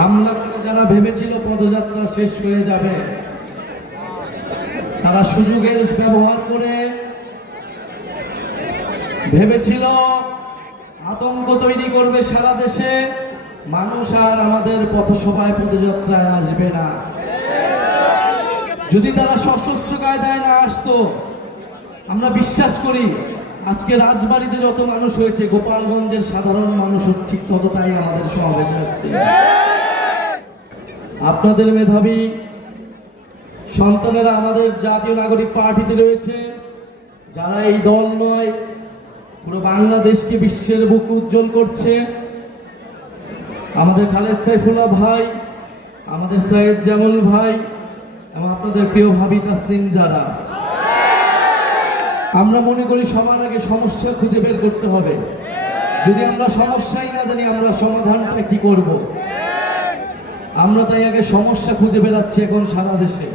হামলা করে যারা ভেবেছিল পদযাত্রা শেষ হয়ে যাবে, তারা সুযোগের ব্যবহার করে ভেবেছিল আতঙ্ক তৈরি করবে সারা দেশে, মানুষ আর আমাদের পথসভায় পদযাত্রায় আসবে না। যদি তারা সশস্ত্র কায়দায় না আসতো, আমরা বিশ্বাস করি আজকে রাজবাড়িতে যত মানুষ হয়েছে, গোপালগঞ্জের সাধারণ মানুষ ঠিক ততটাই আমাদের সমাবেশে আসতে। আপনাদের মেধাবী সন্তানেরা আমাদের জাতীয় নাগরিক পার্টিতে রয়েছে, যারা এই দল নয় পুরো বাংলাদেশকে বিশ্বের বুক উজ্জ্বল করছে। আমাদের খালেদ সাইফুল্লাহ ভাই, আমাদের সৈয়দ জামুল ভাই এবং আপনাদের প্রিয় ভাবি তাসনিম, যারা আমরা মনে করি সবার আগে সমস্যা খুঁজে বের করতে হবে। যদি আমরা সমস্যাই না জানি আমরা সমাধানটা কি করব, আমরা তাই আগে সমস্যা খুঁজে বেরাচ্ছি এখন সারা দেশে।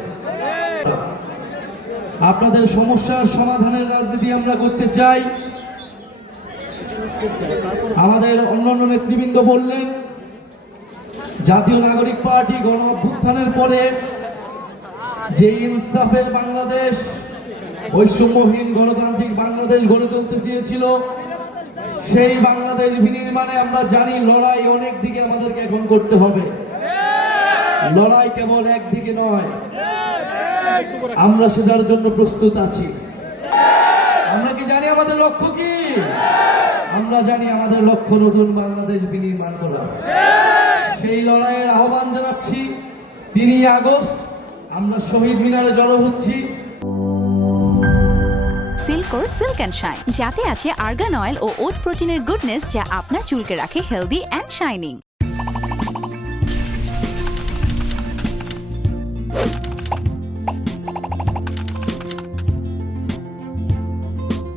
আপনাদের সমস্যার সমাধানের রাজনীতি আমরা করতে চাই। আমাদের অন্যান্য নেতৃবৃন্দ বললেন, জাতীয় নাগরিক পার্টি গণ অভ্যুত্থানের পরে যে ইনসাফের বাংলাদেশ, বৈষম্যহীন গণতান্ত্রিক বাংলাদেশ গড়ে তুলতে চেয়েছিল, সেই বাংলাদেশ বিনির্মাণে আমরা জানি লড়াই অনেক দিকে আমাদেরকে এখন করতে হবে। লড়াই কেবল একদিকে নয়, আমরা সেটার জন্য প্রস্তুত আছি। আমরা কি জানি আমাদের লক্ষ্য কি? আমরা জানি আমাদের লক্ষ্য নতুন বাংলাদেশ বিনির্মাণ করা। সেই লড়াইয়ের আহ্বান জানাচ্ছি। 3 আগস্ট আমরা শহীদ মিনারে জড়ো হচ্ছি। সিল্কোর সিল্ক অ্যান্ড শাইন, যাতে আছে আর্গান অয়েল ও ওট প্রোটিনের গুডনেস, যা আপনার চুলকে রাখে হেলদি অ্যান্ড শাইনিং।